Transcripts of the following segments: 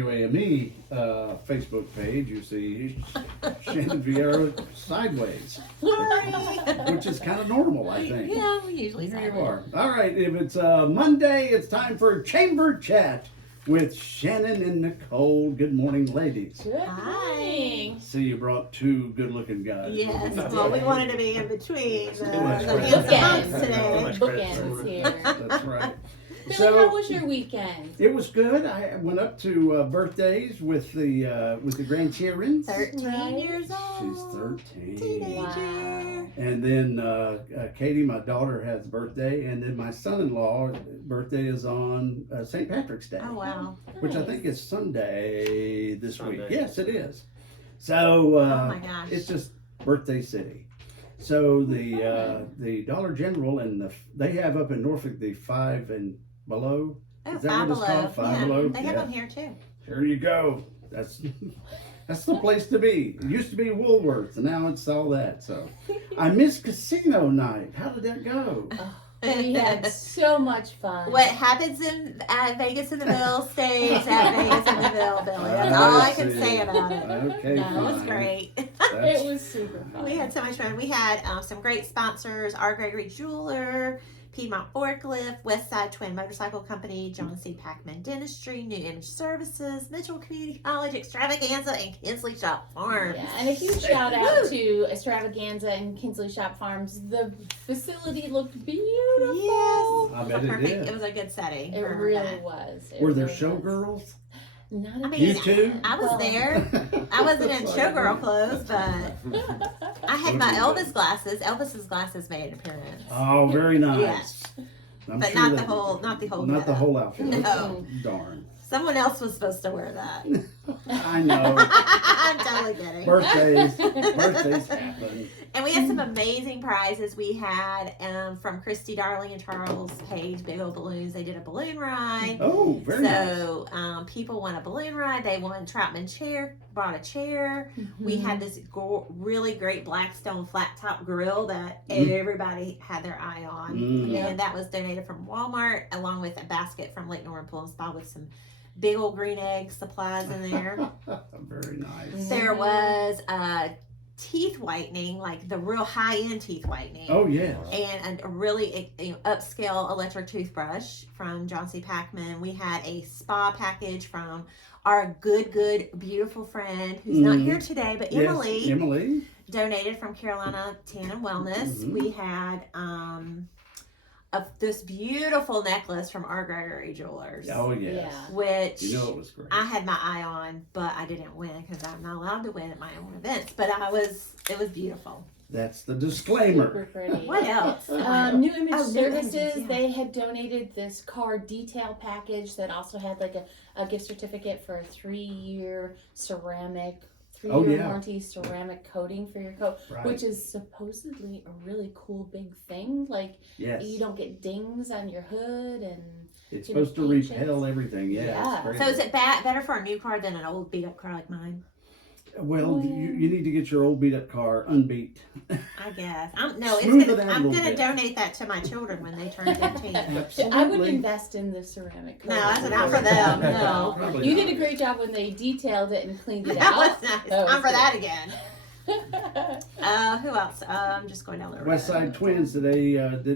UAME Facebook page, you see Shannon Vieira sideways, which is kind of normal, I think. Yeah, we usually Here sideways. you are. All right, if it's Monday, it's time for Chamber Chat with Shannon and Nicole. Good morning, ladies. Good Hi. morning. See, you brought two good-looking guys. Yes, well, we wanted to be in between the That's right. handsome months Bookends. today. Bookends here. That's right. Billy, how was your weekend? It was good. I went up to birthdays with the grandchildren. 13 Right. years old. She's 13. Teenager. Wow. And then Katie, my daughter, has a birthday, and then my son-in-law birthday is on St. Patrick's Day, Oh, wow. which I Nice. think is Sunday this week. Sunday. Yes, it is. So Oh, my gosh. it's just birthday city. So the Dollar General and they have up in Norfolk the Five and Below. Oh, Is that Five what it's Below. called? Five Yeah, Below? they have Yeah. them here too. Here you go. That's the place to be. It used to be Woolworths, and now it's all that. So I miss casino night. How did that go? We had so much fun. What happens at Vegas in the Ville stays at Vegas in the Ville, Billy. That's all I can see. say about it. Okay, No, It was fine. great. That's- It was super fun. We had so much fun. We had some great sponsors: R. Gregory Jeweler, Piedmont Forklift, Westside Twin Motorcycle Company, John C. Packman Dentistry, New Image Services, Mitchell Community College, Extravaganza, and Kinsley Shop Farms. Yeah, and a huge shout out to Extravaganza and Kinsley Shop Farms. The facility looked beautiful. Yes, I it was bet a it perfect. did. It was a good setting. It for really that. was. It Were there really was. showgirls? Not I a mean, You too? I was Well- there. I wasn't in showgirl clothes, but I had my Elvis glasses. Elvis's glasses made an appearance. Oh, very nice. Yes. I'm But sure not the that- whole, not the whole. Not the getup. whole outfit. No. Darn. Someone else was supposed to wear that. I know. I'm totally kidding. Birthdays happen. And we had some amazing prizes. We had from Christy Darling and Charles Page, Big Old Balloons. They did a balloon ride. Oh, very nice. So people won a balloon ride. They won Troutman chair, bought a chair. We Mm-hmm. had this really great Blackstone flat top grill that Mm. everybody had their eye on. Mm. Yeah. And that was donated from Walmart, along with a basket from Lake Norman Pool and Spa with some big old green egg supplies in there. Very nice. There was teeth whitening, like the real high-end teeth whitening. Oh, yes. And a really upscale electric toothbrush from John C. Packman. We had a spa package from our good, beautiful friend who's not Mhm. here today, but Yes, Emily Emily. donated from Carolina Tan and Wellness. Mhm. We had this beautiful necklace from R. Gregory Jewelers, Oh, yes. Yeah. which You know it was great. I had my eye on, but I didn't win because I'm not allowed to win at my own events. But it was beautiful. That's the disclaimer. Super pretty. What else? New Image Oh, New Services, Images, yeah. they had donated this car detail package that also had like a gift certificate for a 3-year ceramic, 3-year Oh, yeah. warranty ceramic coating for your coat, Right. which is supposedly a really cool big thing. Like Yes. you don't get dings on your hood and It's you know, supposed to paint repel chips. everything. Yeah. Yeah. It's great. So is it better for a new car than an old beat up car like mine? Well, you need to get your old beat up car unbeat. I guess. Smooth it out a I'm little gonna bit. donate that to my children when they turn 15. Absolutely. I would invest in the ceramic coating. No, that's not for them. No. Probably You not. did a great job when they detailed it and cleaned it That out. was nice. That was Time for good. that again. Who else? I'm just going down the road. West Side Twins. Did they?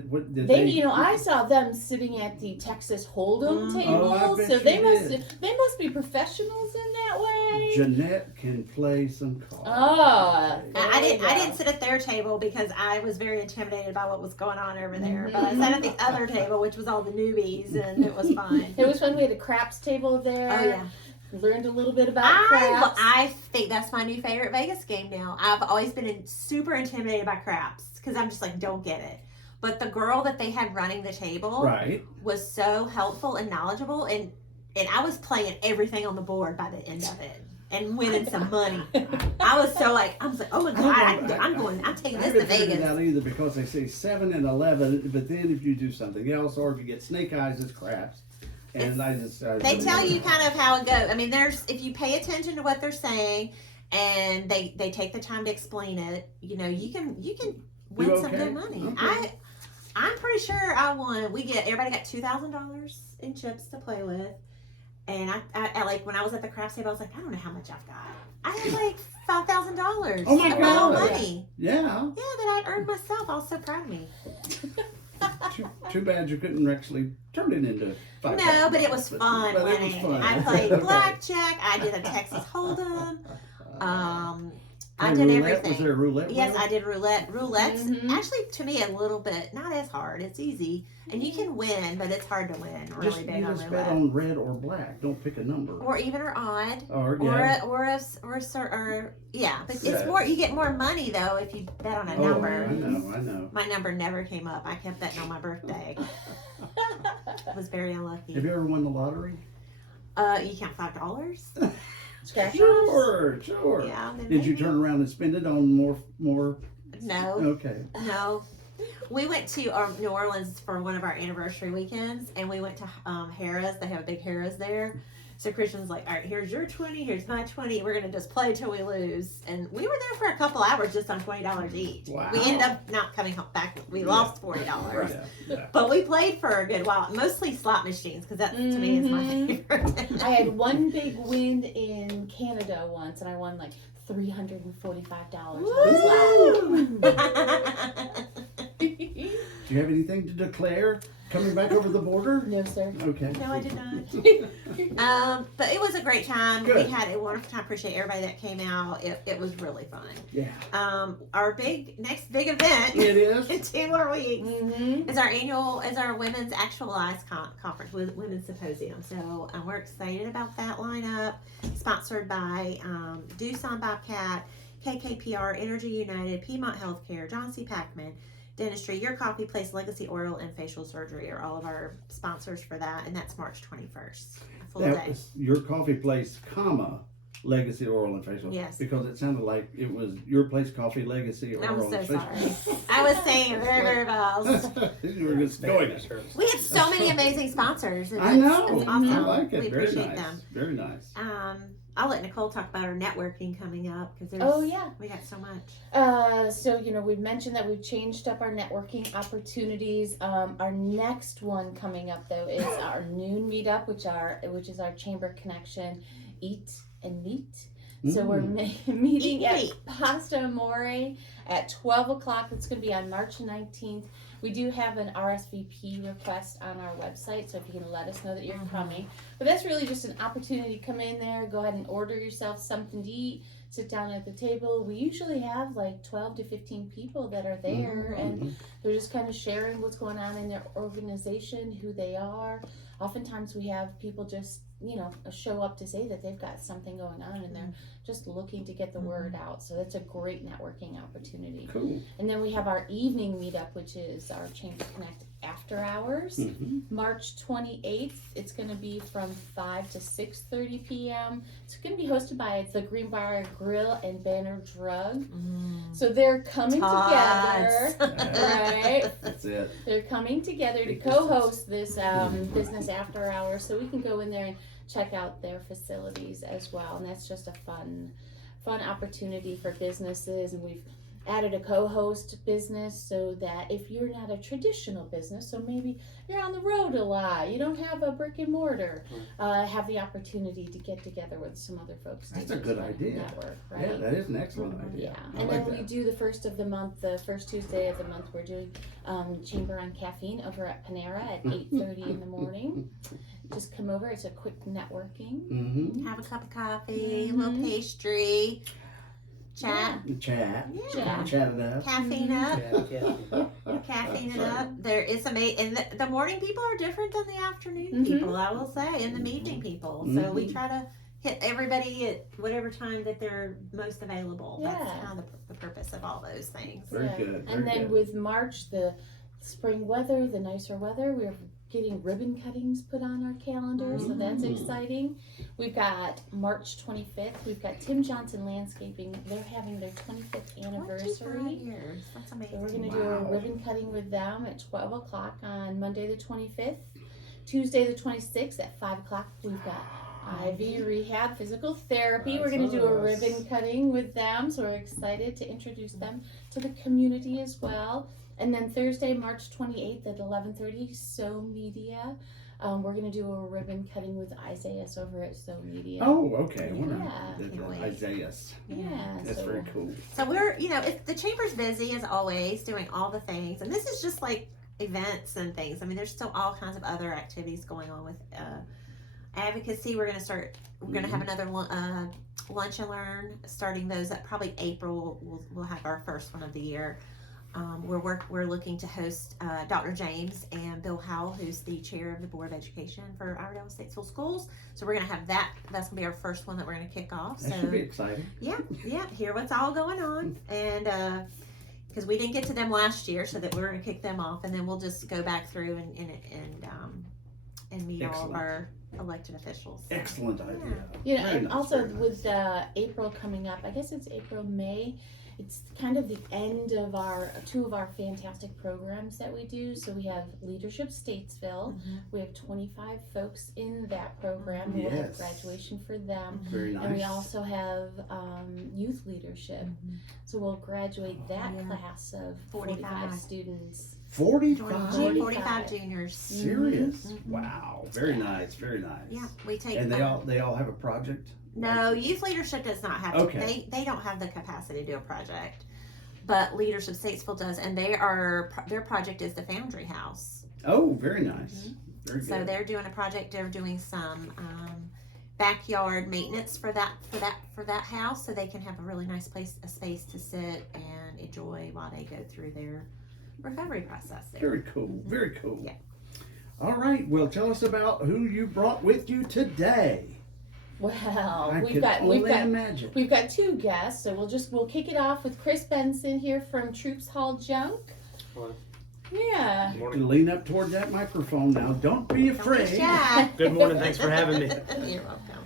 What did They, I saw them sitting at the Texas Hold'em Mhm. table, Oh, I bet so you they must did. they must be professionals in that way. Jeanette can play some cards. Oh, I didn't. there I you didn't go. sit at their table because I was very intimidated by what was going on over there. Mhm. But I sat at the other table, which was all the newbies, and it was fun. It was fun. We had a craps table there. Oh yeah. Learned a little bit about craps. I think that's my new favorite Vegas game now. I've always been super intimidated by craps because I'm just like, don't get it. But the girl that they had running the table Right. was so helpful and knowledgeable, and I was playing everything on the board by the end of it and winning some money. I was like, oh my god, I'm taking I this to haven't figured it Vegas. out either because they say 7 and 11, but then if you do something else or if you get snake eyes, it's craps. And They tell you kind of how it goes. I mean, if you pay attention to what they're saying, and they take the time to explain it, you can win You some okay? good money. Okay. I'm pretty sure I won. Everybody got $2,000 in chips to play with, And I like when I was at the craft table, I was like, I don't know how much I've got. I had like $5,000. Oh my of God. my own money. Yeah. Yeah, that I earned myself. I was so proud of me. Too bad you couldn't actually turn it into $5,000. No, but it was fun But it was winning. fun. I played Okay. blackjack. I did a Texas Hold'em. I And did roulette? everything. Was there a roulette? Yes, wheel? I did roulette. Roulette's Mhm. actually to me a little bit not as hard. It's easy, and you can win, but it's hard to win. Really Just, big you on just bet roulette, on red or black. Don't pick a number. or even or odd, Or yeah. or yeah. But it's Yeah. more. You get more money though if you bet on a Oh, number. I know. My number never came up. I kept betting on my birthday. I was very unlucky. Have you ever won the lottery? You count $5. Scratch Sure. Yeah. then Did you maybe. turn around and spend it on more? No. Okay. No. We went to New Orleans for one of our anniversary weekends, and we went to Harrah's. They have a big Harrah's there. So Christian's like, all right, here's your 20, here's my 20. We're going to just play till we lose. And we were there for a couple hours just on $20 each. Wow. We ended up not coming back. We lost $40. Right. Yeah. But we played for a good while. Mostly slot machines, because that, to me, is my Mhm. favorite. I had one big win in Canada once, and I won like $345 on slot. Do you have anything to declare coming back over the border? No, sir. Okay. No, I did not. But it was a great time. Good. We had a wonderful time. Appreciate everybody that came out. It was really fun. Yeah. Our next big event It is. in 2 more weeks Mm-hmm. is our women's actualized conference, women's symposium. So we're excited about that lineup. Sponsored by Doosan Bobcat, KKPR, Energy United, Piedmont Healthcare, John C. Packman Dentistry, Your Coffee Place, Legacy Oil, and Facial Surgery are all of our sponsors for that, and that's March 21st. A full That day. was Your Coffee Place, Legacy Oral and Facial. Yes. Because it sounded like it was Your Place Coffee, Legacy Oral I'm and so Facial. sorry. I was saying it very, very fast. You were just going. We have so many amazing sponsors. And I know. It's awesome. I like it. We Very appreciate nice. them. Very nice. I'll let Nicole talk about our networking coming up because Oh, yeah. we got so much. So, we've mentioned that we've changed up our networking opportunities. Our next one coming up, though, is our noon meetup, which is our Chamber Connection Eat and Meet. So we're meeting Eat and at meet. Pasta Amore at 12 o'clock. That's going to be on March 19th. We do have an RSVP request on our website, so if you can let us know that you're coming. But that's really just an opportunity to come in there, go ahead and order yourself something to eat, sit down at the table. We usually have like 12 to 15 people that are there, and they're just kind of sharing what's going on in their organization, who they are. Oftentimes we have people just, show up to say that they've got something going on, and they're just looking to get the word out. So that's a great networking opportunity. Cool. And then we have our evening meetup, which is our Chamber Connect after hours. March 28th, it's going to be from 5 to 6:30 p.m. It's going to be hosted by the Greenbrier Grill and Banner Drug. So they're coming together, right? That's it. They're coming together to co-host this business after hours, so we can go in there and check out their facilities as well. And that's just a fun opportunity for businesses. And we've added a co-host business so that if you're not a traditional business, so maybe you're on the road a lot, you don't have a brick and mortar, have the opportunity to get together with some other folks. That's to a good just idea. Network, right? Yeah, that is an excellent idea. Yeah, I and like then we that. do the first of the month, the first Tuesday of the month, we're doing Chamber on Caffeine over at Panera at 8:30 in the morning. Just come over, it's a quick networking. Have a cup of coffee, a little pastry, chat, Chat. Yeah. Chat it up. caffeine up. Caffeine it up. There is and the morning people are different than the afternoon people, I will say, and the evening people. So we try to hit everybody at whatever time that they're most available. That's Yeah. kind of the purpose of all those things. Very good. Very And then good. with March, the spring weather, the nicer weather, we're getting ribbon cuttings put on our calendar, so that's exciting. We've got March 25th, we've got Tim Johnson Landscaping. They're having their 25th 25 anniversary. years. That's So we're amazing. going to do a ribbon cutting with them at 12 o'clock on Monday the 25th. Tuesday the 26th at 5 o'clock, we've got Ivy Rehab Physical Therapy. We're going to do a ribbon cutting with them, so we're excited to introduce them to the community as well. And then Thursday, March 28th at 11:30, So Media. We're going to do a ribbon cutting with Isaiah over at So Media. Oh, okay. Yeah. Can't wait. Isaiah. Yeah. That's so, very cool. So we're, the chamber's busy as always, doing all the things, and this is just like events and things. I mean, there's still all kinds of other activities going on with advocacy. We're gonna have another lunch and learn, starting those at probably April. We'll have our first one of the year. We're looking to host Dr. James and Bill Howell, who's the chair of the Board of Education for Iredell Statesville Schools. So we're gonna have that. That's gonna be our first one that we're gonna kick off. That should be exciting. Yeah, hear what's all going on, and because we didn't get to them last year, so that we're gonna kick them off, and then we'll just go back through and meet all of Excellent. our elected officials. So. Excellent idea. You know, Very and nice, also very nice. with April coming up, I guess it's April, May. It's kind of the end of two of our fantastic programs that we do. So we have Leadership Statesville. Mhm. We have 25 folks in that program. We'll have Yes. graduation for them. Very nice. And we also have youth leadership. Mhm. So we'll graduate that Yeah. class of 45. 45 students. 45? 45 juniors. Serious? Mhm. Wow. Very nice. Very nice. Yeah, we take. And they all have a project? No, youth leadership does not have. Okay. They don't have the capacity to do a project, but Leadership Statesville does, and their project is the Foundry House. Oh, very nice. Very good. So they're doing a project. They're doing some backyard maintenance for that house, so they can have a really nice space to sit and enjoy while they go through their recovery process there. Very cool. Very cool. Yeah. All right. Well, tell us about who you brought with you today. Well, I we've can got only imagine. We've got two guests, so we'll kick it off with Chris Benson here from Troops Hall Junk. Hello. Yeah. Good You morning. can lean up toward that microphone now. Don't be Don't be afraid. shy. Good morning. Thanks for having me. You're welcome.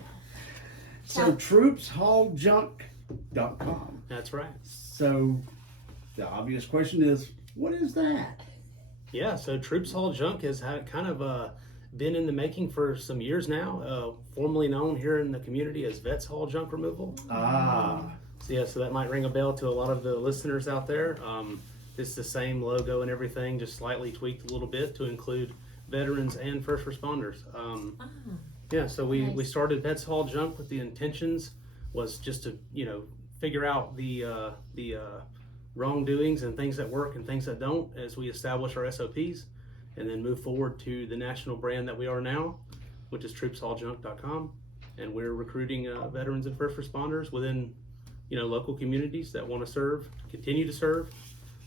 So troopshalljunk.com. That's right. So the obvious question is, what is that? Yeah, so Troops Hall Junk has kind of been in the making for some years now, formerly known here in the community as Vets Hall Junk Removal. Ah, So that might ring a bell to a lot of the listeners out there. It's the same logo and everything, just slightly tweaked a little bit to include veterans and first responders. So we Nice. started Vets Hall Junk with the intentions was just to figure out the wrongdoings and things that work and things that don't as we establish our SOPs, and then move forward to the national brand that we are now, which is troopshalljunk.com, and we're recruiting veterans and first responders within local communities that want to serve, continue to serve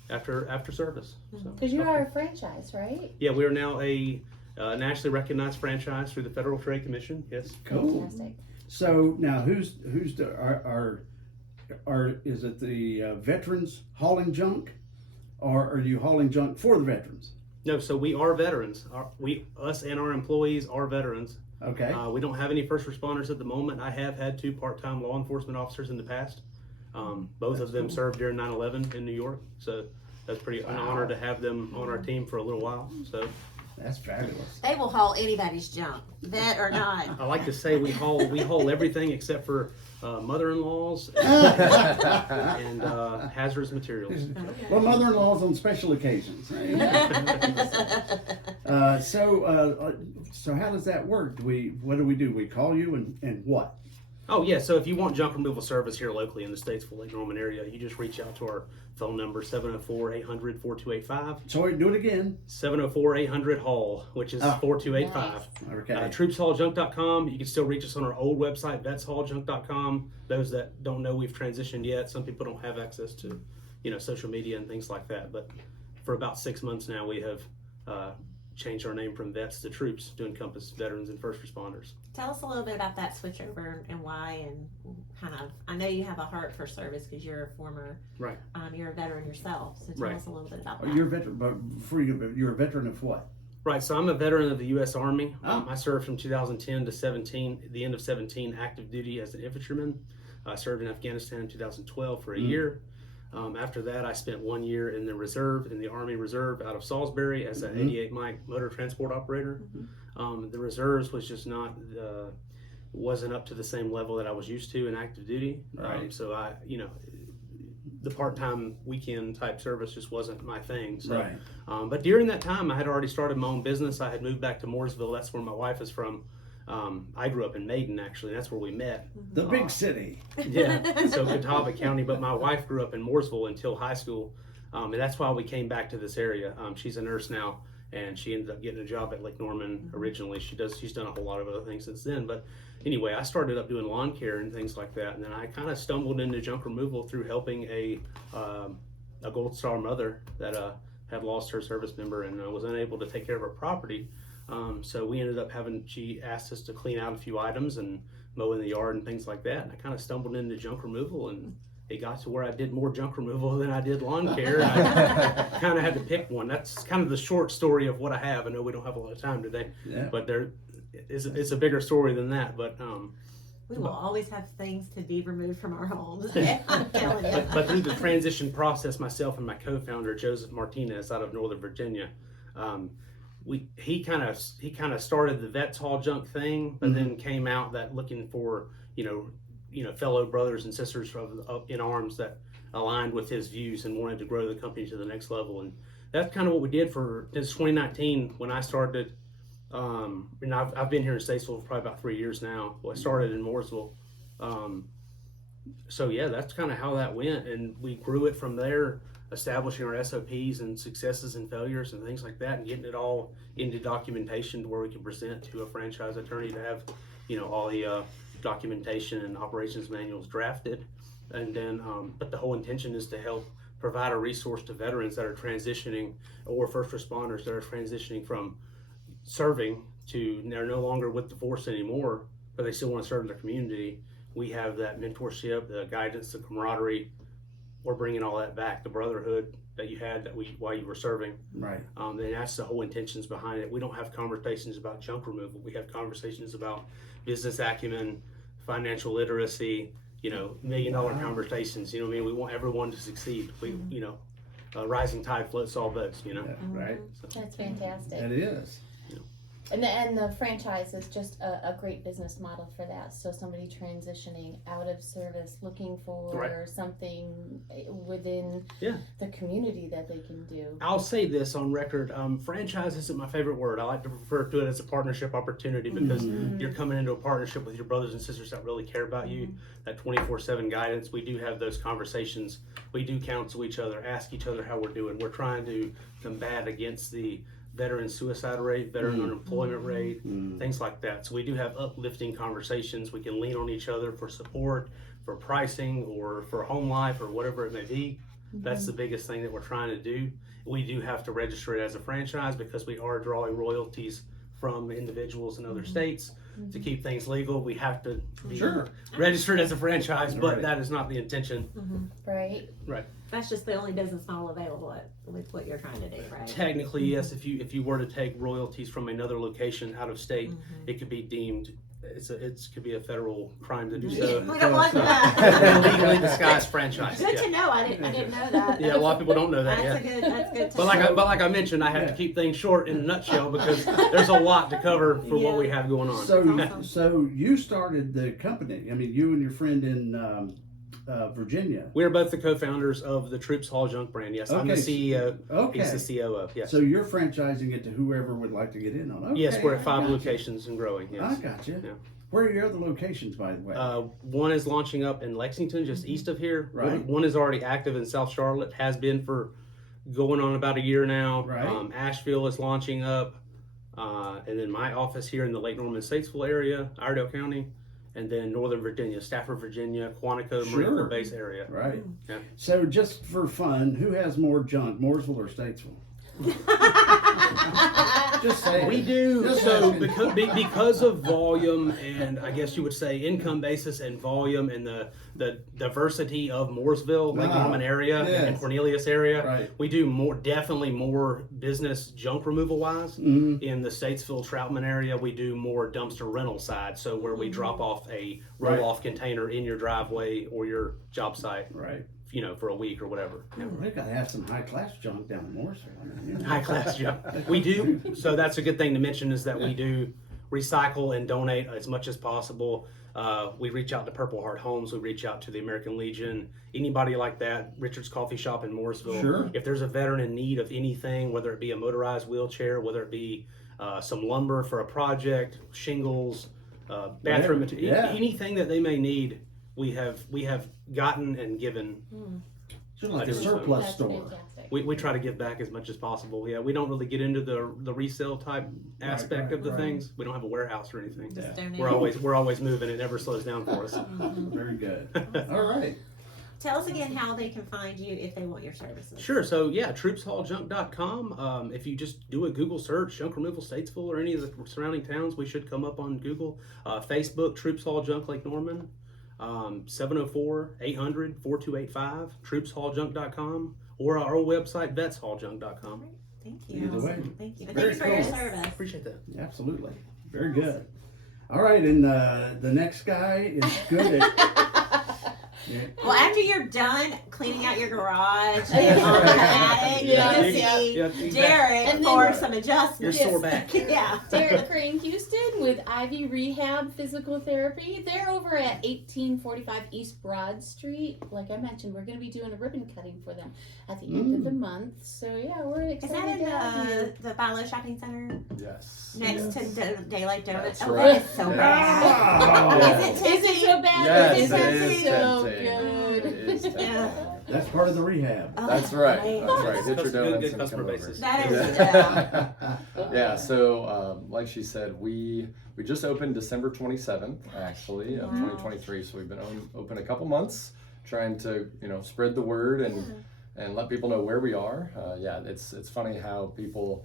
after service. So, Because you are a franchise, right? yeah, we are now a nationally recognized franchise through the Federal Trade Commission. Yes. cool. Fantastic. So now, who's is it the veterans hauling junk, or are you hauling junk for the veterans? No, so we are veterans. Us and our employees are veterans. Okay. We don't have any first responders at the moment. I have had 2 part-time law enforcement officers in the past. Both That's of them cool. served during 9/11 in New York, so that's an honor to have them on our team for a little while. So That's fabulous. They will haul anybody's junk, vet or not. I like to say we haul everything except for mother-in-laws and hazardous materials. Well, mother-in-law's on special occasions. Right? So how does that work? What do we do? We call you and what? Oh yeah, so if you want junk removal service here locally in the Statesville, Lake Norman area, you just reach out to our phone number 704-800-4285. Sorry, do it again. 704-800-HAUL, which is 4285. Okay. TroopsHallJunk.com. You can still reach us on our old website, VetsHallJunk.com. Those that don't know, we've transitioned yet. Some people don't have access to, social media and things like that. But for about 6 months now, we have changed our name from Vets to Troops to encompass veterans and first responders. Tell us a little bit about that switchover and why, and kind of. I know you have a heart for service because you're a former, Right. You're a veteran yourself. So tell Right. us a little bit about Oh, that. you're a veteran, but before you're a veteran of what? Right, so I'm a veteran of the U.S. Army. Oh. I served from 2010 to 17, the end of 17, active duty as an infantryman. I served in Afghanistan in 2012 for a year. After that, I spent 1 year in the reserve, in the Army Reserve out of Salisbury as an 88 mic motor transport operator. The reserves was just wasn't up to the same level that I was used to in active duty. Right. So the part-time weekend type service just wasn't my thing. So, Right. But during that time, I had already started my own business. I had moved back to Mooresville. That's where my wife is from. I grew up in Maiden, actually. That's where we met. The big city. Yeah, so Catawba County. But my wife grew up in Mooresville until high school, and that's why we came back to this area. She's a nurse now, and she ended up getting a job at Lake Norman originally. She's done a whole lot of other things since then. But anyway, I started up doing lawn care and things like that, and then I kind of stumbled into junk removal through helping a Gold Star mother that had lost her service member and was unable to take care of her property. So we ended up she asked us to clean out a few items and mow in the yard and things like that. And I kind of stumbled into junk removal, and it got to where I did more junk removal than I did lawn care. I kind of had to pick one. That's kind of the short story of what I have. I know we don't have a lot of time today, but it's a bigger story than that. But we will always have things to be removed from our homes. I'm telling you. But through the transition process, myself and my co-founder Joseph Martinez out of Northern Virginia, he kind of started the Vets Hall junk thing, but then came out that looking for fellow brothers and sisters in arms that aligned with his views and wanted to grow the company to the next level. And that's kind of what we did since 2019 when I started. And I've been here in Statesville for probably about 3 years now. Well, I started in Mooresville. So yeah, that's kind of how that went, and we grew it from there, establishing our SOPs and successes and failures and things like that, and getting it all into documentation to where we can present to a franchise attorney to have, all the documentation and operations manuals drafted. And then, but the whole intention is to help provide a resource to veterans that are transitioning, or first responders that are transitioning from serving to they're no longer with the force anymore, but they still want to serve their community. We have that mentorship, the guidance, the camaraderie. We're bringing all that back, the brotherhood that you had while you were serving. Right. And that's the whole intentions behind it. We don't have conversations about junk removal. We have conversations about business acumen, financial literacy, $1 million conversations. You know what I mean? We want everyone to succeed. We, rising tide floats all boats. Yeah, right. So. That's fantastic. It is. And the franchise is just a great business model for that. So somebody transitioning out of service, looking for something within the community that they can do. I'll say this on record, franchise isn't my favorite word. I like to refer to it as a partnership opportunity, because you're coming into a partnership with your brothers and sisters that really care about you, that 24/7 guidance. We do have those conversations. We do counsel each other, ask each other how we're doing. We're trying to combat against the veteran suicide rate, veteran unemployment rate, things like that. So we do have uplifting conversations. We can lean on each other for support, for pricing, or for home life, or whatever it may be. That's the biggest thing that we're trying to do. We do have to register it as a franchise because we are drawing royalties from individuals in other states. To keep things legal, we have to be registered as a franchise, but that is not the intention. Right. That's just the only business model available with what you're trying to do, right? Technically, yes. If you were to take royalties from another location out of state, it could be deemed it could be a federal crime to do so. We don't want that. Legally disguised franchise. Good to know. I didn't know that. Yeah, a lot of people don't know that. That's good to But know. like I mentioned, I have to keep things short in a nutshell because there's a lot to cover for what we have going on. So you started the company. I mean, you and your friend in Virginia. We're both the co-founders of the Troops Hall Junk brand. Yes, I'm the CEO. Okay. He's the COO. Yes. So you're franchising it to whoever would like to get in on it. Okay, yes, we're at 5 gotcha. locations and growing. Yes. I got you. Yeah. Where are your other locations, by the way? One is launching up in Lexington, just east of here. Right. One is already active in South Charlotte, has been for going on about a year now. Right. Asheville is launching up. And then my office here in the Lake Norman Statesville area, Iredell County. And then Northern Virginia, Stafford, Virginia, Quantico, Marine Corps Base area. Right. Yeah. So just for fun, who has more junk, Mooresville or Statesville? Just say We do. So because of volume and I guess you would say income basis and volume and the diversity of Mooresville, Lake Norman area and Cornelius area, we do definitely more business junk removal wise. In the Statesville, Troutman area, we do more dumpster rental side. So where we drop off a roll-off container in your driveway or your job site. Right. For a week or whatever. They gotta have some high class junk down in Mooresville. High class junk. We do. So that's a good thing to mention is that we do recycle and donate as much as possible. We reach out to Purple Heart Homes. We reach out to the American Legion. Anybody like that. Richard's Coffee Shop in Mooresville. Sure. If there's a veteran in need of anything, whether it be a motorized wheelchair, whether it be some lumber for a project, shingles, bathroom material, anything that they may need, we have gotten and given. Just like a surplus That's store. fantastic. We try to give back as much as possible. Yeah, we don't really get into the resale type aspect of the things. We don't have a warehouse or anything. Just donate. We're always moving. It never slows down for us. Very good. All right. Tell us again how they can find you if they want your services. Sure. So yeah, troopshalljunk.com. If you just do a Google search, junk removal Statesville or any of the surrounding towns, we should come up on Google. Facebook, Troops Haul Junk Lake Norman. 704-800-4285, troopshalljunk.com, or our old website, vetshauljunk.com. Thank you. Either way. Thank you. And Very thanks for your cool. service. Appreciate that. Absolutely. Very good. All right, and the next guy is good at. Well, after you're done cleaning out your garage and on the attic, you Yeah, can yeah, see yeah, exactly. Derek And for then- some adjustments. Your sore back. Yeah. Derek Crane Houston with Ivy Rehab Physical Therapy. They're over at 1845 East Broad Street. Like I mentioned, we're going to be doing a ribbon cutting for them at the end of the month. So yeah, we're Is excited that to have you. in the Philo Shopping Center Yes. next to Daylight Donuts? That's Oh, right. that is so Yeah. bad. Oh. Is it Is it tempting? so bad? Yes, Is it it is so tempting. good? It is tempting. Yeah. That's part of the rehab. Oh, That's right. great. That's right. Get your Good donuts and customer come over. basis. That is, Yeah. So, like she said, we just opened December 27th, actually, of Wow. 2023. So we've been open a couple months, trying to spread the word and let people know where we are. Yeah, it's funny how people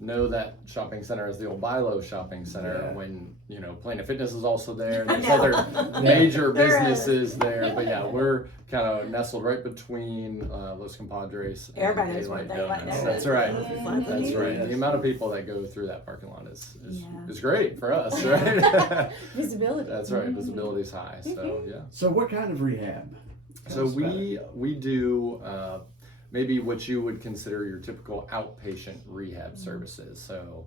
know that shopping center as the old Bilo shopping center Yeah. when Planet Fitness is also there and I there's know. other major There is. businesses there. But yeah, we're kind of nestled right between Los Compadres and Everybody knows what Daylight Daylight Donuts. Donuts That's right. is. That's right. Yes. The amount of people that go through that parking lot is Yeah. great for us, right? Visibility. That's right. Visibility's high. So yeah. So what kind of rehab? So we do maybe what you would consider your typical outpatient rehab services. So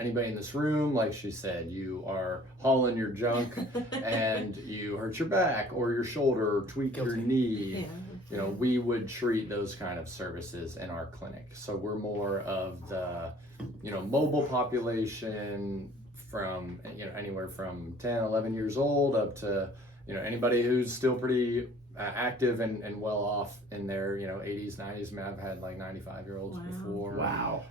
anybody in this room, like she said, you are hauling your junk and you hurt your back or your shoulder or tweak your knee. yeah. We would treat those kind of services in our clinic. So we're more of the, mobile population from, anywhere from 10, 11 years old up to, anybody who's still pretty active and well off in their 80s 90s. I mean, I've had like 95-year-olds Wow. before. Wow.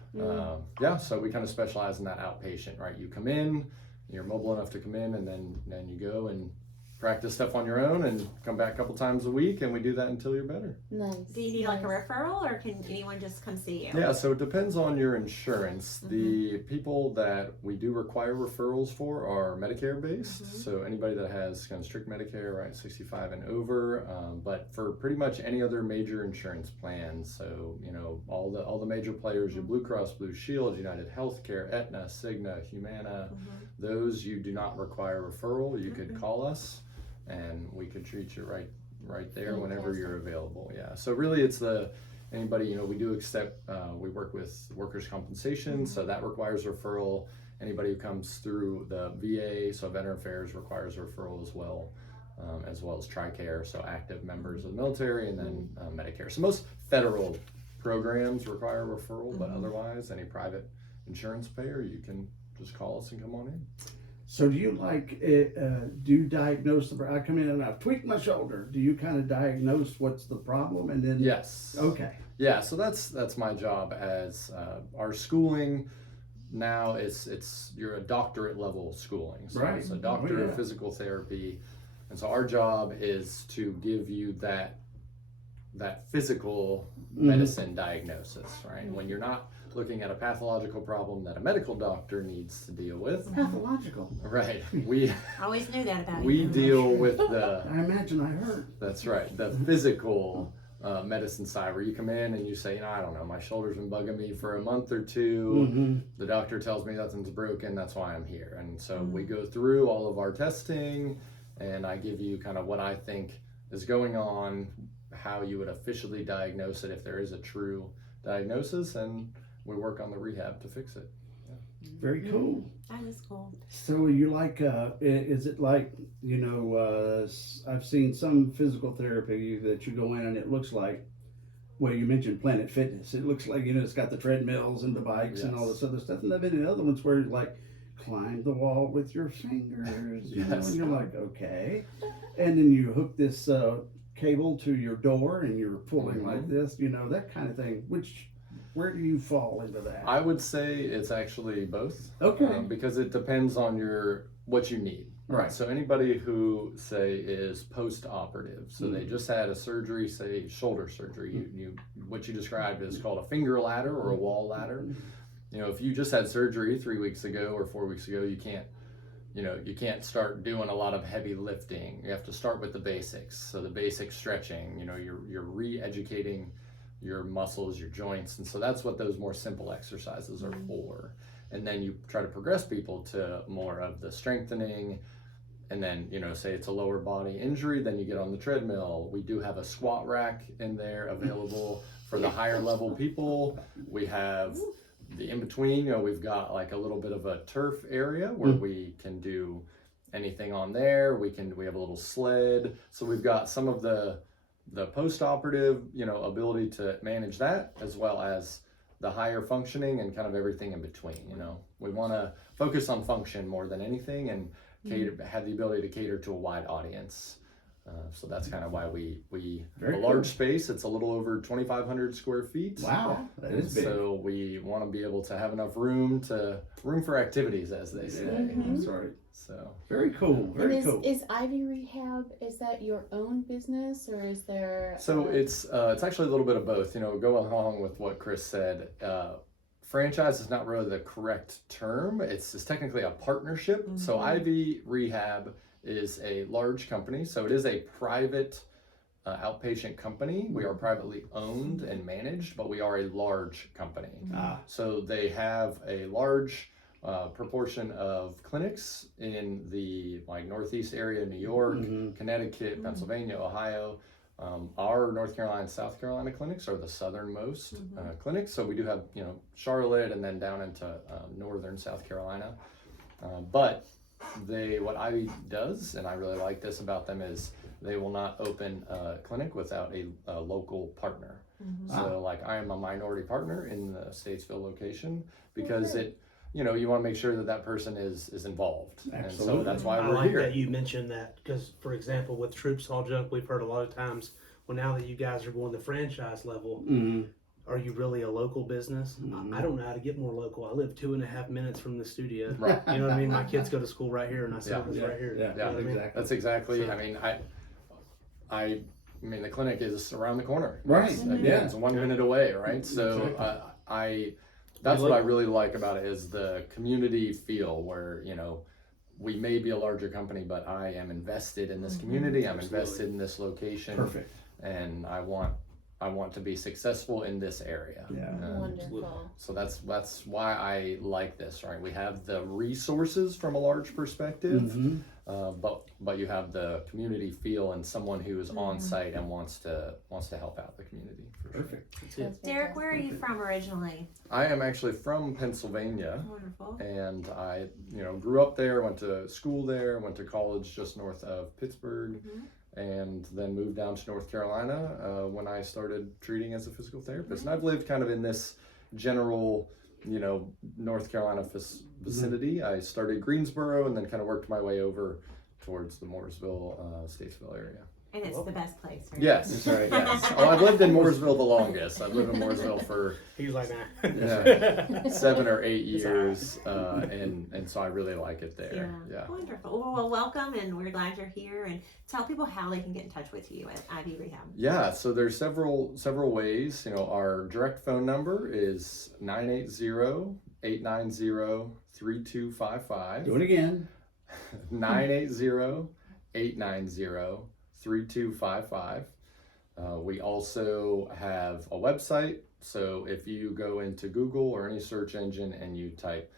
Yeah, so we kind of specialize in that outpatient, right? You come in, you're mobile enough to come in, and then you go and practice stuff on your own and come back a couple times a week, and we do that until you're better. Nice. Do you need like a referral, or can anyone just come see you? Yeah, so it depends on your insurance. The people that we do require referrals for are Medicare based. So anybody that has kind of strict Medicare, right, 65 and over. But for pretty much any other major insurance plans, so all the major players, your Blue Cross Blue Shield, United Healthcare, Aetna, Cigna, Humana, those you do not require referral. You could call us, and we could treat you right there whenever you're available. Yeah. So really, it's anybody, we do accept. We work with workers' compensation, so that requires referral. Anybody who comes through the VA, so Veteran Affairs requires referral as well as TRICARE, so active members of the military, and then Medicare. So most federal programs require referral, but otherwise, any private insurance payer, you can just call us and come on in. So do you do you diagnose I come in and I've tweaked my shoulder. Do you kind of diagnose what's the problem and then? Yes. Okay. Yeah, so that's my job as our schooling. Now you're a doctorate level schooling, so Right. it's a doctor Oh, yeah. of physical therapy, and so our job is to give you that physical medicine diagnosis, right? When you're not looking at a pathological problem that a medical doctor needs to deal with, Pathological. right? We I always knew that about we you. deal with the I imagine I heard. That's right. The physical medicine side, where you come in and you say, I don't know, my shoulder's been bugging me for a month or two. The doctor tells me nothing's broken. That's why I'm here. And so we go through all of our testing, and I give you kind of what I think is going on, how you would officially diagnose it if there is a true diagnosis, and we work on the rehab to fix it. Very cool. That is cool. So you like, is it like, I've seen some physical therapy that you go in and it looks like, well, you mentioned Planet Fitness. It looks like, it's got the treadmills and the bikes and all this other stuff. And there have been other ones where you like climb the wall with your fingers, Yes. and you're like, okay. And then you hook this cable to your door and you're pulling like this, that kind of thing. Where do you fall into that? I would say it's actually both. Okay. Because it depends on what you need. Right. So anybody who say is post-operative, so they just had a surgery, say shoulder surgery, what you described is called a finger ladder or a wall ladder. If you just had surgery 3 weeks ago or 4 weeks ago, you can't start doing a lot of heavy lifting. You have to start with the basics. So the basic stretching, you're re-educating your muscles, your joints, and so that's what those more simple exercises are for. And then you try to progress people to more of the strengthening, and then say it's a lower body injury, then you get on the treadmill. We do have a squat rack in there available for the higher level people. We have the in between, we've got like a little bit of a turf area where we can do anything on there. We have a little sled, so we've got some of the post-operative ability to manage that, as well as the higher functioning and kind of everything in between. We want to focus on function more than anything, and have the ability to cater to a wide audience. So that's kind of why we have a large space. It's a little over 2,500 square feet. Wow, that is big. So we want to be able to have enough room for activities, as they say. That's right. So very cool. Very cool. Is Ivy Rehab, is that your own business, or is there? So it's actually a little bit of both. Go along with what Chris said. Franchise is not really the correct term. It's technically a partnership. So Ivy Rehab is a large company. So it is a private outpatient company. We are privately owned and managed, but we are a large company. So they have a large proportion of clinics in the Northeast area, New York, Connecticut, Pennsylvania, Ohio. Our North Carolina and South Carolina clinics are the southernmost clinics. So we do have, Charlotte and then down into northern South Carolina. But what Ivy does, and I really like this about them, is they will not open a clinic without a local partner. So I am a minority partner in the Statesville location, because you want to make sure that person is involved. Absolutely. And so that's why I we're like here. that you mentioned that, because, for example, with Troops All Junk, we've heard a lot of times, well, now that you guys are going the franchise level, are you really a local business? I don't know how to get more local. I live 2.5 minutes from the studio. Right. You know what I mean? My kids go to school right here, and I service right here. Yeah, You know what I mean? exactly. That's exactly. So- I mean, the clinic is around the corner. Right. It's 1 minute away, right? So that's what I really like about it, is the community feel, where we may be a larger company, but I am invested in this community. I'm invested in this location. Perfect. And I want to be successful in this area. Yeah. Wonderful. So that's why I like this, right? We have the resources from a large perspective, but you have the community feel and someone who is on site and wants to help out the community. For sure. Perfect. That's it. Derek, where are you from originally? I am actually from Pennsylvania, Wonderful. and I grew up there, went to school there, went to college just north of Pittsburgh. And then moved down to North Carolina when I started treating as a physical therapist. And I've lived kind of in this general, North Carolina vicinity. I started Greensboro and then kind of worked my way over towards the Mooresville, Statesville area. And it's the best place, right? Yes. That's right. Yes. Oh, I've lived in Mooresville the longest. I've lived in Mooresville for He's like, nah. 7 or 8 It's all right. years, and so I really like it there. Yeah. Wonderful. Well, welcome, and we're glad you're here. And tell people how they can get in touch with you at Ivy Rehab. Yeah, so there's several ways. Our direct phone number is 980-890-3255. Do it again. 980-890-3255. We also have a website. So if you go into Google or any search engine and you type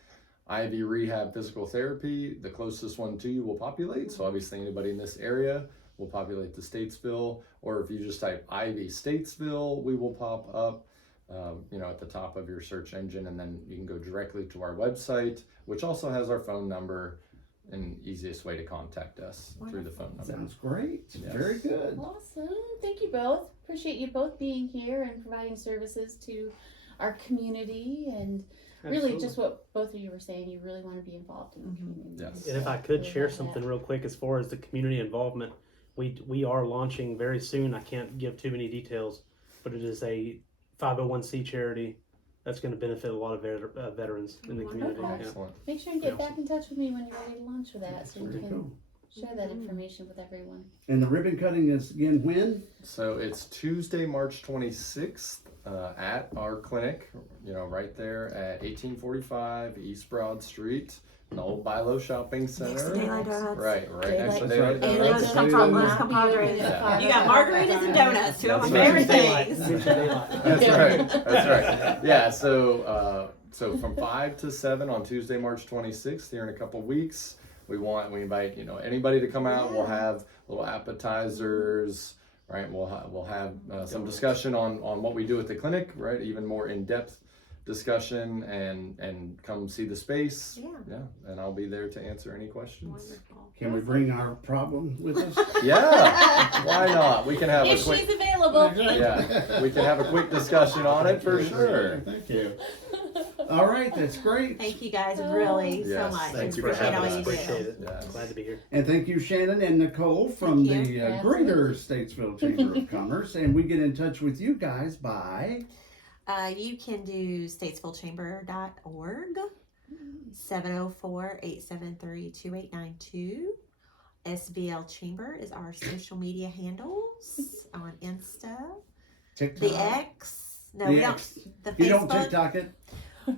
Ivy Rehab Physical Therapy, the closest one to you will populate. So obviously anybody in this area will populate to Statesville, or if you just type Ivy Statesville, we will pop up. at the top of your search engine, and then you can go directly to our website, which also has our phone number and easiest way to contact us through the phone number. Sounds great. Yes. Very good. Awesome. Thank you both. Appreciate you both being here and providing services to our community, and really Absolutely. just what both of you were saying, you really want to be involved in the community. Yes. And if I could We share love something that. real quick as far as the community involvement, we are launching very soon. I can't give too many details, but it is a 501c charity that's going to benefit a lot of veterans in the community. Wonderful. Yeah. Excellent. Make sure and get back in touch with me when you're ready to launch for that, so we Very can cool. share that information with everyone. And the ribbon cutting is again when? So it's Tuesday, March 26th at our clinic, right there at 1845 East Broad Street, in the old Bilo Shopping Center. Next to Daylight Donuts. Right next to Daylight- Daylight That's right. Donuts. Let's come from Let's compadres. Yeah. You got margaritas and donuts, two of my That's favorite right. things. That's right. That's right. Yeah. So from 5 to 7 on Tuesday, March 26th, here in a couple weeks, we invite anybody to come out. We'll have little appetizers. Right. We'll have some discussion on what we do at the clinic. Right. Even more in depth discussion, and come see the space. Yeah. And I'll be there to answer any questions. Wonderful. Can we bring our problem with us? Yeah. Why not? We can have If a quick. she's available. Yeah, we can have a quick discussion on it for sure. Thank you. All right, that's great. Thank you guys really so Yes, much. thank you for Appreciate all having you us. do. Appreciate it. Yes. Glad to be here. And thank you, Shannon and Nicole from Thank the you. Greater Statesville Chamber of Commerce. And we get in touch with you guys by You can do statesvillechamber.org, 704-873-2892. SVL Chamber is our social media handles on Insta. TikTok. The X. No, The we X. don't. The You don't Facebook. TikTok it?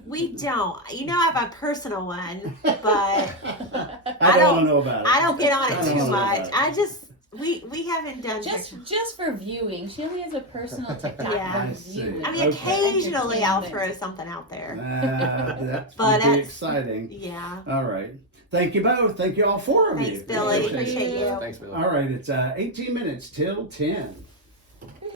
We don't. I have a personal one, but I don't want to know about it. I don't get on I it don't too know much. about it. I just we haven't done Just for viewing. She only has a personal TikTok Yeah. for I see. viewing. I mean, Okay. occasionally I'll Entertainment. throw something out there. That But would be that's- exciting. Yeah. All right. Thank you both. Thank you all four of you. Thanks, Billy. Appreciate it. Appreciate you. Thanks, Billy. All right, it's 18 minutes till 10.